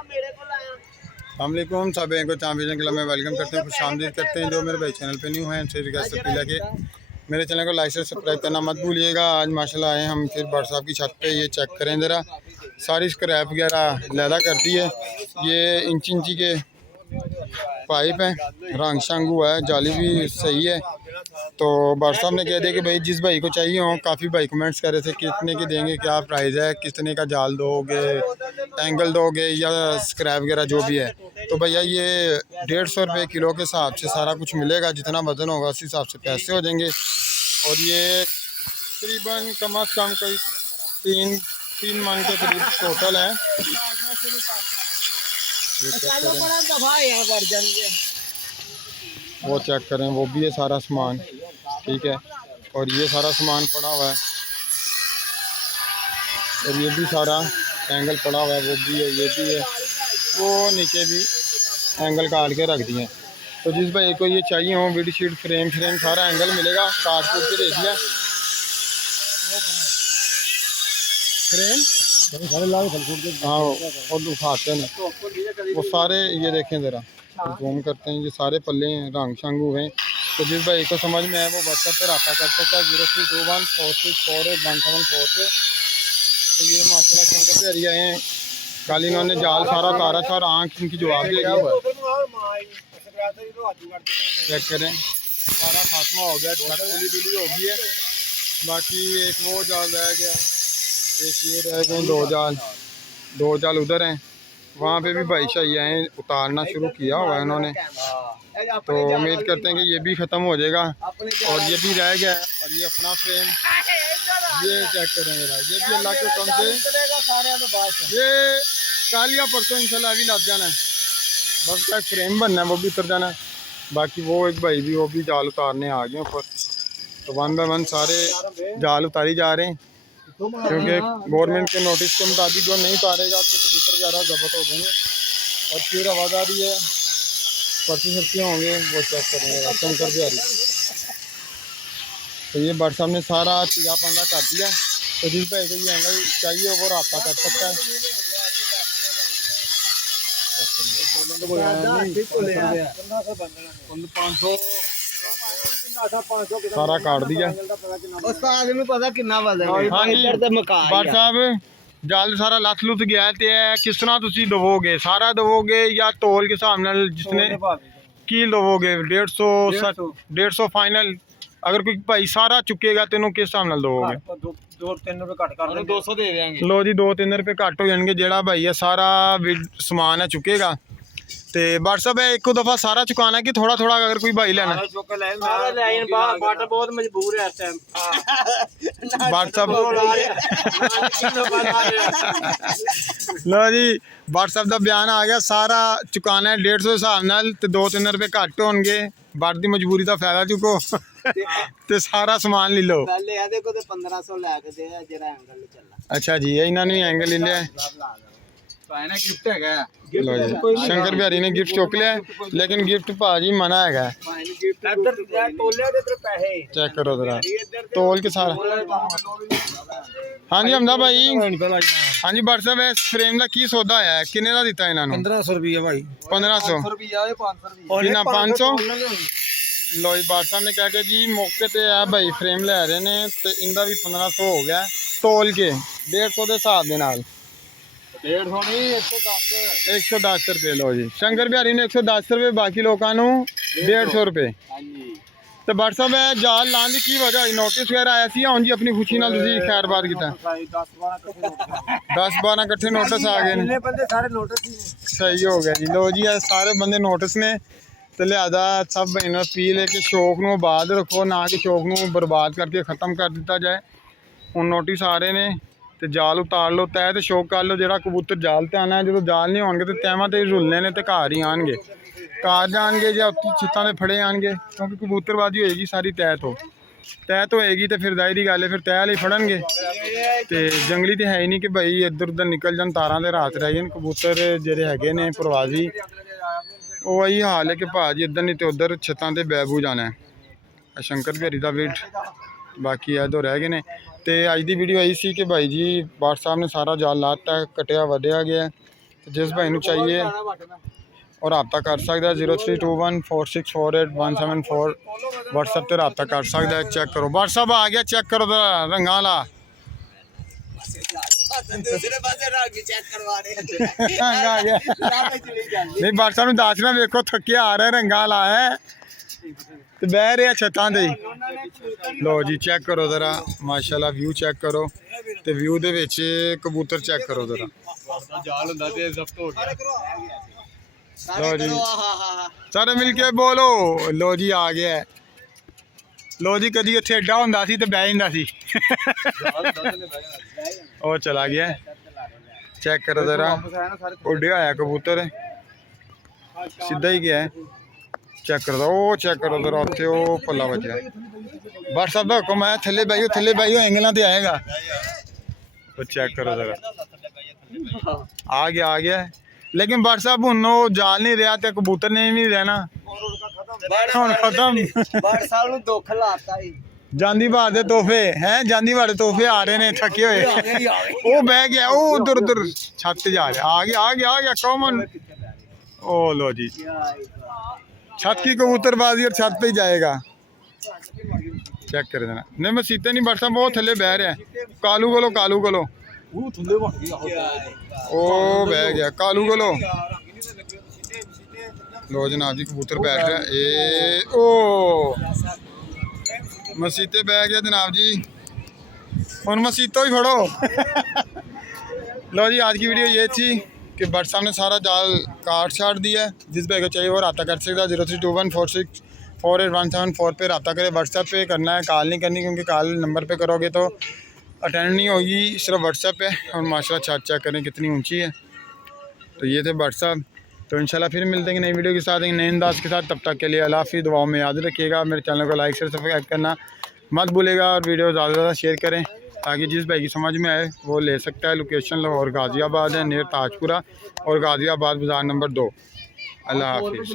अस्सलामुअलैकुम सब को चांपियन क्लब में वेलकम करते हैं, खुश आमदीद करते हैं। जो मेरे भाई चैनल पे न्यू हैं उनसे रिक्वेस्ट अपील है कि मेरे चैनल को लाइक से सब्सक्राइब करना मत भूलिएगा। आज माशाल्लाह आए हम फिर बट साहब की छत पे, ये चेक करें ज़रा, सारी स्क्रैप वगैरह लैदा कर दी है। ये इंची के पाइप है, रंग शंग हुआ है, जाली भी सही है। तो बट साहब ने कह दिया कि भाई जिस भाई को चाहिए हो, काफ़ी भाई कमेंट्स कर रहे थे कितने की देंगे, क्या प्राइस है, कितने का जाल दोगे, एंगल दोगे या स्क्रैप वगैरह जो भी है। तो भैया ये 150 रुपये किलो के हिसाब से सारा कुछ मिलेगा, जितना वजन होगा उस हिसाब से पैसे हो जाएंगे। और ये तकरीबन कम अज़ कम कोई तीन मन के करीब टोटल है। वो चेक करें, वो भी है सारा सामान, ठीक है। और ये सारा सामान पड़ा हुआ है, और ये भी सारा एंगल पड़ा हुआ है, वो भी है, ये भी है, वो नीचे भी एंगल काट के रख दिए। तो जिस भाई को ये चाहिए हो, विड शीट फ्रेम सारा एंगल मिलेगा, काट कूट के दे दिया। फ्रेम हाँ और दिखाते हैं वो सारे, ये देखें ज़रा, जूम करते हैं, ये सारे पल्ले हैं, रंग शंग हुए हैं। तो जिस भाई को समझ में आए वो व्हाट्सएप पर रब्ता कर सकता है 0321464817 पे। तो ये माशाल्लाह शंकर प्यारी आए हैं, कल इन्होंने जाल सारा उतारा था और आँख इनकी जवाब दे गया हुआ। चेक करें, सारा खात्मा हो गया, छत खुली बिली हो गई है। बाकी एक वो जाल रह गया, एक ये रह गए, दो जाल उधर हैं, वहाँ पे भी भाई शाही आए, उतारना शुरू किया हुआ है उन्होंने। तो उम्मीद करते हैं कि ये भी ख़त्म हो जाएगा। और ये भी रह गया है, और ये अपना फ्रेम, ये चेक करें मेरा, ये भी अल्लाह के हुक्म से ये कल या परसों इंशाल्लाह भी लग जाना है, बस एक फ्रेम बनना है, वो भी उतर जाना है। बाकी वो एक भाई भी, वो भी जाल उतारने आ गए ऊपर। तो 1 बाय 1 सारे जाल उतारी जा रहे हैं, क्योंकि गवर्नमेंट के नोटिस के मुताबिक जो नहीं उतारेगा तो कबूतर वगैरह जब्त हो जाएंगे। और फिर आवाज़ारी है, पर्ची सर्चियाँ होंगे, वो चेक करेंगे शंकर बिहारी। तो ये बट साहब ने सारा तिया पंदा कर दिया। तो जिस भाई को ये एंगल चाहिए वो रब्ता कर सकता है। सारा काट दिया। हाँ जी बट साहब, जाल सारा लथ लुथ गया तो किस तरह तुम दवोगे, सारा दवोगे या तोल के हिसाब न, जिसने की दवोगे 150 फाइनल। अगर कोई भाई सारा चुकेगा तेनों किस हिसाब न दवोगे? 2-3 रुपए घट कर 200 दे देंगे। लो जी 2-3 रुपए घट हो जाएंगे। जेड़ा भाई है सारा समान है चुकेगा। तो बट साहब एक दफा सारा चुकाना है कि थोड़ा थोड़ा अगर कोई भाई लेना? बहुत मजबूर है इस टाइम बट साहब लो जी बट साहब का बयान आ गया, सारा चुकाना है 150 हिसाब नाल, ते 2-3 रुपए घट होणगे। बट की मजबूरी का फायदा चुको ते सारा समान ले लो। पहले ये देखो ते 1500 लेके दे जेरा एंगल चलना। अच्छा जी, इन्होंने भी एंगल ले लिया, गिफ्ट है। लो जी शंकर बिहारी ने गिफ्ट चुक लिया, लेकिन गिफ्ट भाजी मना है। चेक करो जरा तोल के सारा। हाँ जी हमदा भाई, हाँ जी बट साहब फ्रेम का की सौदा है, किन्ने का दिता इन्होंने? 1500 रुपये भाई। 1500 कितना 500? लो जी बट साहब ने कह के जी मौके ते है भाई फ्रेम ले रहे ने, तो इनका भी 1500 हो गया तोल के 150 के हिसाब के नाल। 110 रुपये। लो जी शंकर बिहारी ने 110 रुपये, बाकी लोगों को 150 रुपये। तो बट साहब जाल लाने की वजह नोटिस वगैरह आया सी, जी अपनी खुशी नाल खैर बात किया? 10-12 कट्ठे नोटिस आ गए, सही हो गया जी। लो जी सारे बंदे नोटिस ने, तो लिहाजा सब बहनों अपील है कि शौक नूं आबाद रखो, ना कि शौक नूं बर्बाद करके ख़त्म कर दिता जाए। हुण नोटिस आ रहे हैं तो जाल उतार लो, तय तो शौक कर लो। जो कबूतर जाल ते आना है, जो जाल नहीं होंगे तो तैवां ते रुलने ने, तो घर ही आएंगे, घर जाएंगे या छत्तां ते फड़े आएंगे, क्योंकि कबूतरबाजी होएगी सारी तय तो होएगी। तो फिर जाहिर गल है फिर तय वाले फड़नगे। तो जंगली तो है ही नहीं कि भाई इधर उधर निकल जान, तारां दे रात रह जान। कबूतर जेह्ड़े हैगे ने प्रवासी, वो यही हाल है कि भाजी इधर नहीं तो उधर छत्तां ते बैबू जाना है। शंकर बिहारी का वेट बाकी है दो रह गए ने। तो अज की वीडियो आई सी कि भाई जी बट साहब ने सारा जाल लाता है, कटिया वधिया गया। ਤੇ ਜਿਸ ਭਾਈ ਨੂੰ ਚਾਹੀਏ और रबता कर सकता है 03214648 WhatsApp ਤੇ रबता कर सकता है। चेक करो WhatsApp आ गया, चेक करो रंगा वाला दूसरे पासे रंग चेक करवा रहे रंगा आ गया नहीं WhatsApp ਨੂੰ ਦੱਸਣਾ ਵੇਖੋ ਥੱਕਿਆ ਆ ਰਿਹਾ ਰੰਗਾ ਵਾਲਾ ਹੈ ਤੇ ਬਹਿ ਰਿਹਾ ਛੱਤਾਂ ਤੇ। ਲੋ ਜੀ ਚੈੱਕ ਕਰੋ ਜ਼ਰਾ ਮਾਸ਼ਾਅੱਲਾ ਵਿਊ ਚੈੱਕ ਕਰੋ ਤੇ ਵਿਊ ਦੇ ਵਿੱਚ ਕਬੂਤਰ ਚੈੱਕ ਕਰੋ ਜ਼ਰਾ। ਜਾਲ ਹੁੰਦਾ ਤੇ ਜ਼ਬਤ ਹੋ ਗਿਆ। लो जी सारे मिल के बोलो लो जी आ गया है। लो जी कदी उत्थे एडा हुंदा सी ते बह जांदा सी ओ चला गया है। चेक करो जरा उड्डिया होया कबूतर सीधा ही गया है। चेक करो ओ चेक करो जरा उत्थे ओ पल्ला बचा WhatsApp दा हुक्म है थल्ले बैठो एंगलां ते आएगा। तो चेक करो जरा आ गया लेकिन WhatsApp हुन जाल नहीं रहा ते कबूतर ने भी रहना हुन खत्म। बड़ साल ਨੂੰ ਦੁੱਖ ਲਾਤਾ ਹੀ ਜਾਂਦੀ ਬਾਤ ਦੇ ਤੋਹਫੇ ਹੈ ਜਾਂਦੀ ਬਾਤ ਦੇ ਤੋਹਫੇ ਆ ਰਹੇ ਨੇ ਥੱਕੇ ਹੋਏ ਉਹ ਬਹਿ ਗਿਆ ਉਹ ਉਧਰ ਛੱਤ ਤੇ ਜਾ ਰਿਹਾ ਆ ਗਿਆ कॉमन ओ लो जी छत की कबूतरबाजी और छत पे ही जाएगा। चेक कर देना नहीं मैं सीते नहीं WhatsApp बहुत थल्ले बह रहा है कालू कोलो ਉਹ ਥੱਲੇ ਬਣ ਗਿਆ ओ बह गया कालू कोलो। लो जनाब जी कबूतर बैठ रहा ए ओ मसीते बह गया जनाब जी और मसीतो ही फड़ो। लो जी आज की वीडियो ये थी कि WhatsApp ने सारा जाल काट छाट दिया है। जिस भाई को चाहिए वो रब्ता कर सकता है 0321464817 पे रब्ता करे। WhatsApp पे करना है कॉल नहीं करनी क्योंकि कॉल नंबर पे करोगे तो अटेंड नहीं होगी सिर्फ WhatsApp पे। और माशाल्लाह छत चेक करें कितनी ऊंची है। तो ये थे WhatsApp तो इंशाल्लाह फिर मिलते हैं नई वीडियो के साथ एक नए अंदाज के साथ। तब तक के लिए अल्लाह हाफिज़ दुआओं में याद रखिएगा। मेरे चैनल को लाइक शेयर सब्सक्राइब करना मत भूलेगा और वीडियो ज़्यादा से ज़्यादा शेयर करें ताकि जिस भाई की समझ में आए वो ले सकता है। लोकेशन लाहौर गाज़ियाबाद है नियर ताजपुरा और गाज़ियाबाद बाज़ार नंबर 2। अल्लाह हाफिज़।